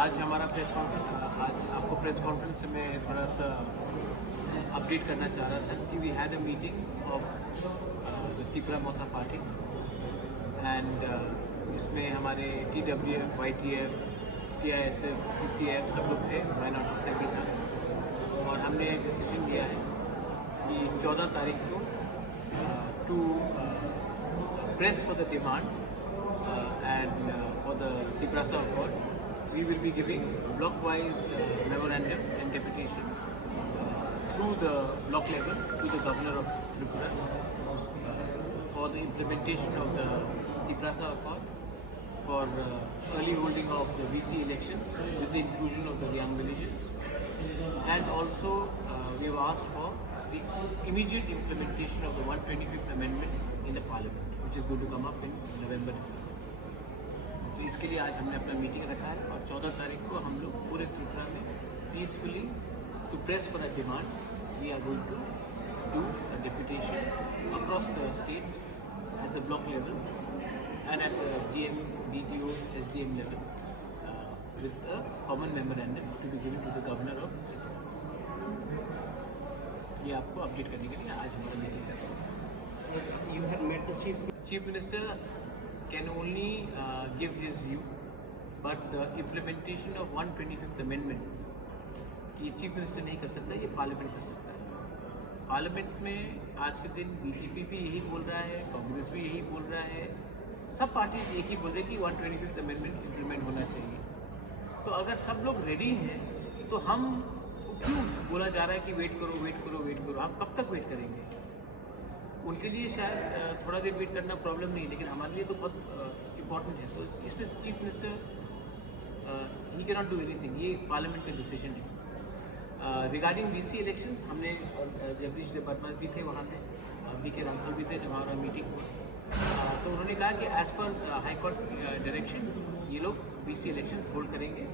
आज हमारा press conference, आज आपको प्रेस कॉन्फ्रेंस से मैं थोड़ा सा अपडेट करना चाह रहा था कि we had a meeting of the Tripura Morcha party and इसमें हमारे TWF, YTF, TISF, PCF सब लोग थे, माइनॉरिटी से भी था और हमने डिसीजन लिया है कि 14 तारीख को to press for the demand and for the Tiprasa Accord, we will be giving block-wise memorandum and deputation through the block level to the Governor of Tripura for the implementation of the Tiprasa Accord, for early holding of the VC elections with the inclusion of the young villages, and also we have asked for the immediate implementation of the 125th Amendment in the Parliament, which is going to come up in November, December. तो इसके लिए आज हमने अपना meeting रखा है और 14 तारीख को हम लोग पूरे त्रिपुरा में peacefully to press for a demands we are going to do a deputation across the state at the block level and at the DM, DDO, SDM level with a common memorandum to be given to the Governor of Tripura. ये आपको update करने के लिए आज हमारा meeting है। You have met the Chief Minister can only give his view, but the implementation of 125th Amendment ये chief minister नहीं कर सकता, ये पार्लियामेंट कर सकता है। पार्लियामेंट में आज के दिन BJP भी यही बोल रहा है, कांग्रेस भी यही बोल रहा है, सब पार्टीज एक ही बोल रहे हैं कि 125th Amendment इम्प्लीमेंट होना चाहिए। तो अगर सब लोग रेडी हैं तो हम क्यों बोला जा रहा है कि वेट करो वेट करो वेट करो, हम कब तक वेट करेंगे? उनके लिए शायद थोड़ा देर वेट करना प्रॉब्लम नहीं, लेकिन हमारे लिए तो बहुत इम्पॉर्टेंट है। तो इसमें chief minister he can not do anything, ये पार्लियामेंट का डिसीजन है। रिगार्डिंग VC इलेक्शंस हमने जगदीश वर्मा भी थे वहाँ पे, BK रामपुर भी थे जब हमारा मीटिंग हुआ, तो उन्होंने कहा कि as per high court direction ये लोग VC इलेक्शंस होल्ड करेंगे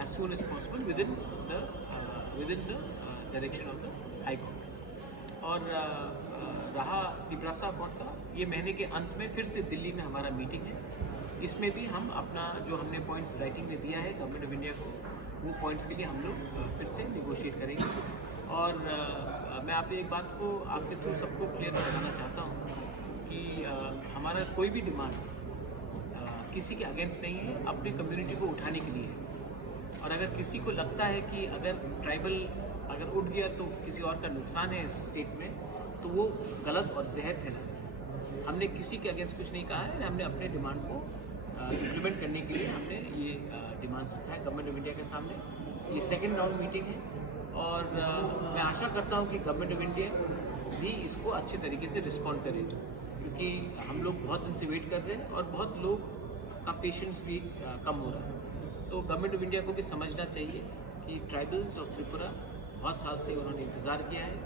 as soon as possible within the direction of the high court. और रहा तिप्रासा अकॉर्ड का, ये महीने के अंत में फिर से दिल्ली में हमारा मीटिंग है, इसमें भी हम अपना जो हमने पॉइंट्स राइटिंग में दिया है गवर्नमेंट ऑफ इंडिया को, वो पॉइंट्स के लिए हम लोग फिर से निगोशिएट करेंगे। और मैं आपको एक बात को आपके थ्रू सबको क्लियर कराना चाहता हूँ कि हमारा कोई भी डिमांड किसी के अगेंस्ट नहीं है, अपने कम्युनिटी को उठाने के लिए है। और अगर किसी को लगता है कि अगर ट्राइबल अगर उठ गया तो किसी और का नुकसान है इस स्टेट में, तो वो गलत और जहर फैला। हमने किसी के अगेंस्ट कुछ नहीं कहा है, हमने अपने डिमांड को इम्प्लीमेंट करने के लिए हमने ये डिमांड्स रखा है गवर्नमेंट ऑफ इंडिया के सामने। ये सेकेंड राउंड मीटिंग है और मैं आशा करता हूँ कि गवर्नमेंट ऑफ इंडिया भी इसको अच्छे तरीके से रिस्पॉन्ड करे, क्योंकि हम लोग बहुत दिन से वेट कर रहे हैं और बहुत लोग का पेशेंस भी कम हो रहा है। तो गवर्नमेंट ऑफ इंडिया को भी समझना चाहिए कि ट्राइबल्स ऑफ त्रिपुरा बहुत साल से उन्होंने इंतज़ार किया है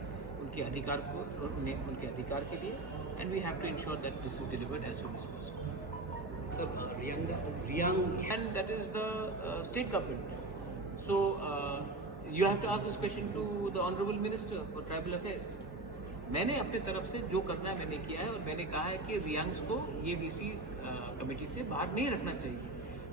उनके अधिकार को और उनके अधिकार के लिए, and we have to ensure that this is delivered as soon as possible. And that is the state government. So you have to ask this question to the honourable minister for tribal affairs. मैंने अपने तरफ से जो करना है मैंने किया है, और मैंने कहा है कि रियांग्स को ये VC कमेटी से बाहर नहीं रखना चाहिए,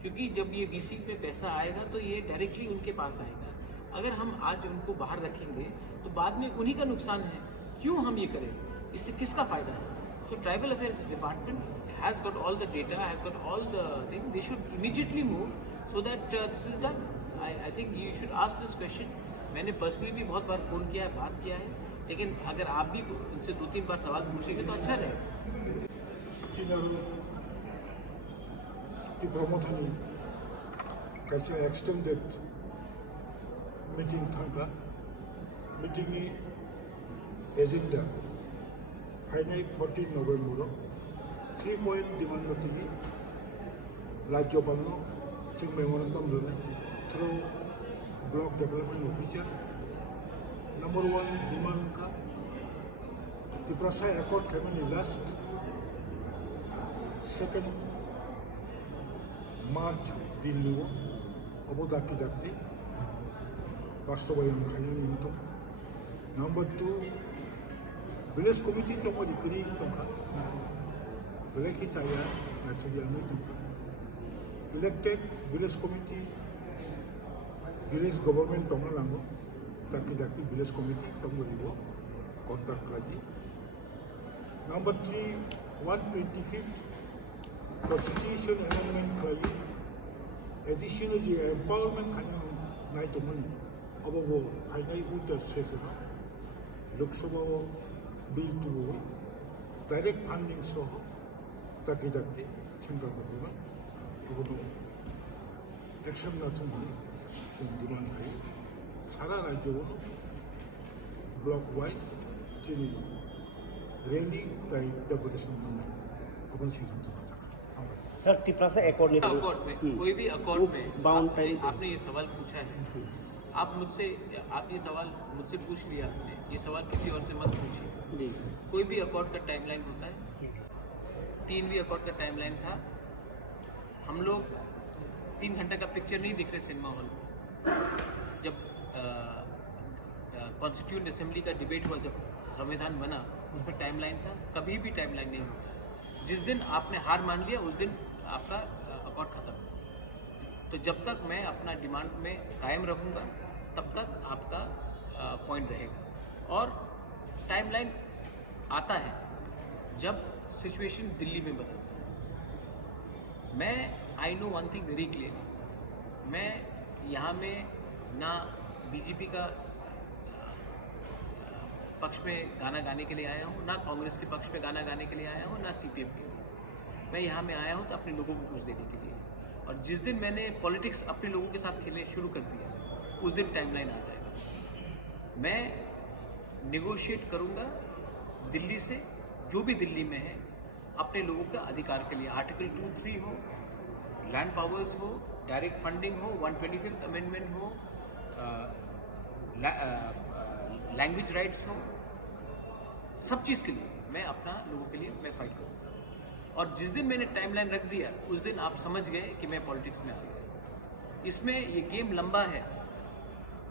क्योंकि जब ये VC पे पैसा आएगा तो ये डायरेक्टली उनके पास आएगा। अगर हम आज उनको बाहर रखेंगे तो बाद में उन्हीं का नुकसान है, क्यों हम ये करें? इससे किसका फ़ायदा है? So tribal affairs department has got all the data, has got all the thing, they should immediately move so that this is done. I think you should ask this question. मैंने पर्सनली भी बहुत बार phone किया है, बात किया है, लेकिन अगर आप भी उनसे 2-3 बार सवाल पूछेंगे तो अच्छा रहेगा। कैसे एक्सटेंडेड मीटिंग था, meeting agenda final 14 November 3 point demand थी राज्यपाल memorandum through block development officer. Number 1 demand का Tiprasa accord cabinet last 2 March Delhi अबोदाकी जाती बास्तवायन खायन इंतो। नंबर 2 विलेज कमिटी चौपदी करी तंका विलेज साया नाचरिया नहीं तंका elected village committee village government tomlango taki taki village committee tomgorigo contact kaji. Number 3, 125th Constitution Amendment kaji additional je empowerment kanya nai tomon abo hai utar sesena Lok Sabha bill to direct funding soho taki taki 생각하고는 그것도 액션 같은 거 디마ンド해 살아날 적으로 블록 와이즈 진이 rally deputation में अपन season चलाता है sir Tripura से accord नहीं accord में कोई भी accord में bound आपने ये सवाल पूछा है आप ये सवाल मुझसे पूछ लिया आपने ये सवाल किसी और से मत पूछिए जी कोई भी अकॉर्ड का टाइमलाइन होता है 3 भी अकॉर्ड का टाइमलाइन था हम लोग 3 घंटे का पिक्चर नहीं दिख रहे सिनेमा हॉल में जब कॉन्स्टिट्यूएंट असेंबली का डिबेट हुआ जब संविधान बना उसमें टाइमलाइन था कभी भी टाइमलाइन नहीं होता जिस दिन आपने हार मान लिया उस दिन आपका अकॉर्ड खत्म तो जब तक मैं अपना डिमांड में कायम रहूँगा तब तक आपका पॉइंट रहेगा और टाइमलाइन आता है जब सिचुएशन दिल्ली में बदलती है मैं I know one thing very clear मैं यहाँ में ना बीजेपी का पक्ष में गाना गाने के लिए आया हूँ ना कांग्रेस के पक्ष में गाना गाने के लिए आया हूँ ना सीपीएम के लिए मैं यहाँ में आया हूँ तो अपने लोगों को कुछ देने के लिए और जिस दिन मैंने पॉलिटिक्स अपने लोगों के साथ खेलने शुरू कर दिया उस दिन टाइमलाइन आ जाएगा मैं निगोशिएट करूँगा दिल्ली से जो भी दिल्ली में है अपने लोगों का अधिकार के लिए आर्टिकल 2-3 हो लैंड पावर्स हो डायरेक्ट फंडिंग हो 125th अमेंडमेंट हो लैंग्वेज राइट्स हो सब चीज़ के लिए मैं अपना लोगों के लिए मैं फाइट करूँगा और जिस दिन मैंने टाइमलाइन रख दिया उस दिन आप समझ गए कि मैं पॉलिटिक्स में आ गया इसमें ये गेम लंबा है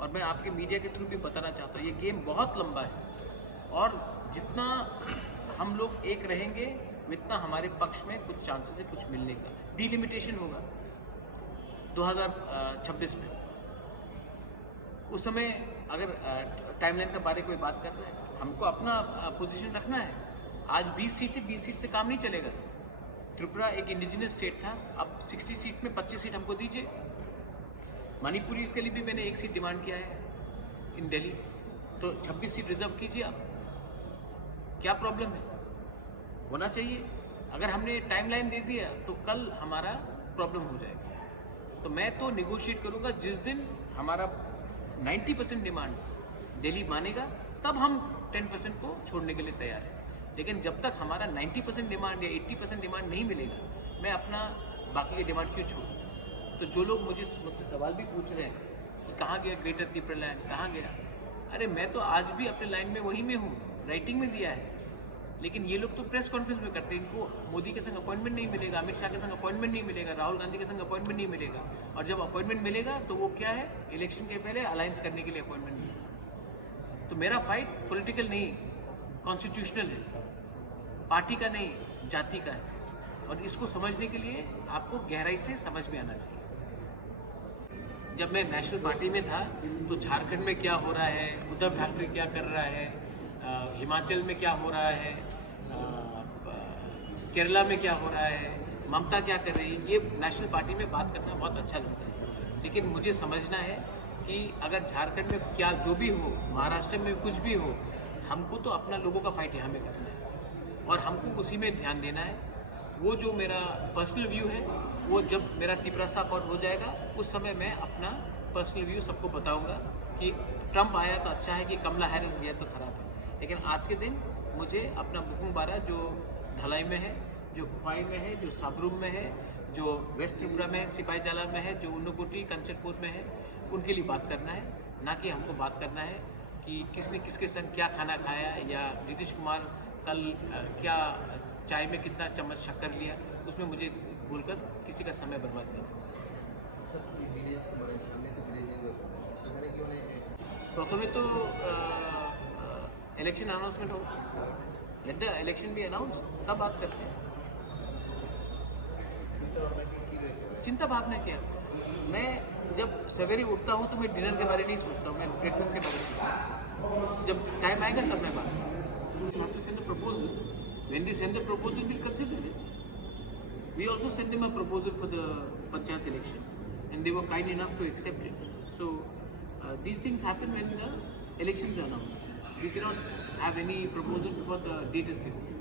और मैं आपके मीडिया के थ्रू भी बताना चाहता हूँ ये गेम बहुत लंबा है और जितना हम लोग एक रहेंगे उतना हमारे पक्ष में कुछ चांसेस है कुछ मिलने का डिलिमिटेशन होगा 2026 में उस समय अगर टाइमलाइन के बारे में कोई बात कर रहा है हमको अपना पोजीशन रखना है आज 20 सीट है 20 सीट से काम नहीं चलेगा त्रिपुरा एक इंडिजिनस स्टेट था अब 60 सीट में 25 सीट हमको दीजिए मणिपुरी के लिए भी मैंने 1 सीट डिमांड किया है इन दिल्ली तो 26 सीट रिजर्व कीजिए आप क्या प्रॉब्लम है होना चाहिए अगर हमने टाइमलाइन दे दिया तो कल हमारा प्रॉब्लम हो जाएगा तो मैं तो निगोशिएट करूंगा जिस दिन हमारा 90% डिमांड्स दिल्ली मानेगा तब हम 10% को छोड़ने के लिए तैयार हैं लेकिन जब तक हमारा 90% डिमांड या 80% डिमांड नहीं मिलेगा मैं अपना बाकी के डिमांड क्यों छोड़ूं तो जो लोग मुझसे सवाल भी पूछ रहे हैं कि कहाँ गया ग्रेटर त्रिपुरा लैंड कहाँ गया अरे मैं तो आज भी अपने लाइन में वही में हूँ राइटिंग में दिया है लेकिन ये लोग तो प्रेस कॉन्फ्रेंस में करते हैं इनको मोदी के संग अपॉइंटमेंट नहीं मिलेगा अमित शाह के संग अपॉइंटमेंट नहीं मिलेगा राहुल गांधी के संग अपॉइंटमेंट नहीं मिलेगा और जब अपॉइंटमेंट मिलेगा तो वो क्या है इलेक्शन के पहले अलायंस करने के लिए अपॉइंटमेंट मिलेगा तो मेरा फाइट पॉलिटिकल नहीं कॉन्स्टिट्यूशनल है पार्टी का नहीं जाति का है और इसको समझने के लिए आपको गहराई से समझ में आना चाहिए जब मैं नेशनल पार्टी में था तो झारखंड में क्या हो रहा है उद्धव ठाकरे क्या कर रहा है हिमाचल में क्या हो रहा है केरला में क्या हो रहा है ममता क्या कर रही है ये नेशनल पार्टी में बात करना बहुत अच्छा लगता है लेकिन मुझे समझना है कि अगर झारखंड में क्या जो भी हो महाराष्ट्र में कुछ भी हो हमको तो अपना लोगों का फाइट यहाँ में करना है और हमको उसी में ध्यान देना है वो जो मेरा पर्सनल व्यू है वो जब मेरा त्रिपुरा अकॉर्ड हो जाएगा उस समय मैं अपना पर्सनल व्यू सबको बताऊंगा कि ट्रंप आया तो अच्छा है कि कमला हैरिस गया तो खराब है लेकिन आज के दिन मुझे अपना बुकुंग बारा जो धलाई में है जो खुपाई में है जो साबरूम में है जो वेस्ट त्रिपुरा में है सिपाही जाला में है जो उन्नकोटी कंचनपुर में है उनके लिए बात करना है ना कि हमको बात करना है कि किसने किसके संग क्या खाना खाया या नीतीश कुमार कल क्या चाय में कितना चम्मच शक्कर लिया उसमें मुझे बोलकर किसी का समय बर्बाद नहीं करना प्रथमे तो इलेक्शन अनाउंसमेंट हो let the election B announce तब बात करते हैं चिंता भावना क्या मैं जब सवेरे उठता हूँ तो मैं डिनर के बारे में नहीं सोचता हूँ, मैं ब्रेकफास्ट के बारे में सोचता हूँ। जब टाइम आएगा तब मैं बात करूँगा। You have to send a proposal. When they send the proposal, we'll consider it. We also sent them a proposal for the Panchayat election, and they were kind enough to accept it. So these things happen when the elections are announced. We cannot have any proposal before the date is given.